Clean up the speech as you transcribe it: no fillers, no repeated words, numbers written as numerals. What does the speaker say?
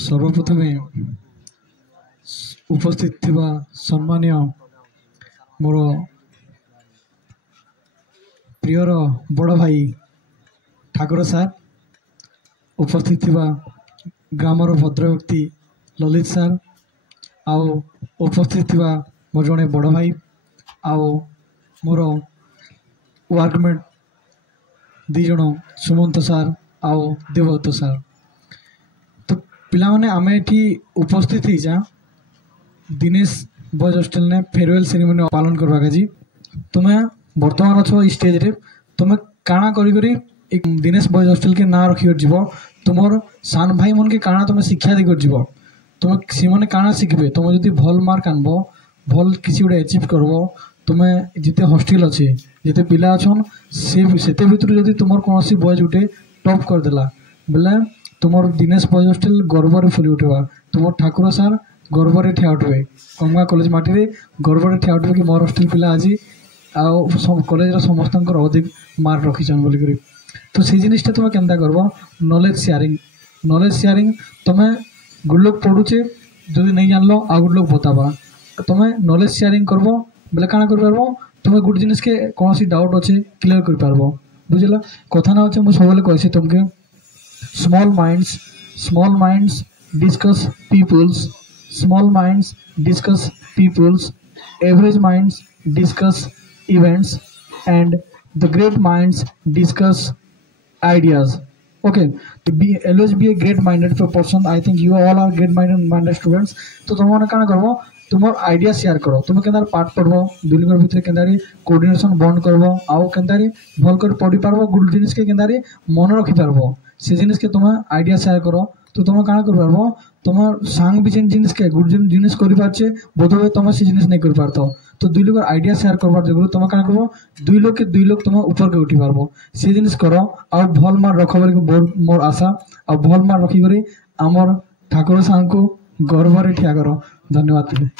सर्वप्रथमे उपस्थित थिबा सम्मानीय मोर प्रियर बड़ भाई ठाकुर सार, उपस्थित थिबा ग्रामर भद्र व्यक्ति ललित सार, आउ उपस्थित थिबा मोर जड़े बड़ भाई आउ मोर वर्कमेट दी जन सुमंत सार आउ देवदत्त सार। तो पिला माने आमे एठी उपस्थित ही जा दिनेश बॉयज हॉस्टल ने फेयरवेल सेरेमनी पालन करवा जी। तुम्हें बर्तमान अच्छो स्टेज रे तुम्हें काना करी करी एक दिनेश बॉयज हॉस्टल के ना रखी जीव, तुमर सान भाई मन के काना तुम्हें शिक्षा देकर जीव, तुम्हें सी मैंने काना शिखबे, तुम जब भल मार्क आनब भल किसी गोटे अचिव करब, तुम्हें जिते हॉस्टल अच्छे जिते पिला अच्छन से भितर जब तुम कौन बॉयज गोटे टॉप करदेला बेले तुम दिनेश बॉयज हॉस्टल गर्व फुली उठवा, तुम ठाकुर सार गर्व ठिया उठे, कमगा कॉलेज माटी गर्व ठिया उठे कि मोर हॉस्टल पिला आज कॉलेज समस्त अधिक मार्क रखीचन बोलिक। तो से जिनिसटा तुम केन्ता करब नॉलेज शेयरिंग तुम्हें गुड लोग पढ़ुचे जदि नहीं जानल आ गुड लोग बताबा, तुम्हें नॉलेज शेयरिंग करब बेले काना कर पारबो, तुम्हें गुड जिनिस के कौन सी डाउट अच्छे क्लियर कर पारबो। बुझला कथा ना अच्छे मुझे सब कहसी तुमके small minds discuss peoples, average minds discuss events and the great minds discuss ideas. Okay, to be always be a great minded person. I think you all are great minded students. तो तुम क्या करबो तुम idea share करो, तुम के पाठ पढ़ब दुनिया भितर के कोऑर्डिनेशन बंद करब आउ के भल कर पढ़ी पारब, गुड जिनिस के मन रखी पारब से जिनिस के तुम आइडिया शेयर करो। तो तुम क्या कर पारब तुम सांग भी जिनिस के गुड जिनिस कर पार्चे बोध हुए तुम से जिनिस नहीं कर पारत, तो दुई लोग आइडिया शेयर करवार जगह तुम क्या कर दुई लोग तुम ऊपर के उठी पारब से जिनिस कर आ भल मार्क रख बोल मोर आशा आ भल मार्क रखिक आमर ठाकुर सार को गर्व ठिया कर। धन्यवाद।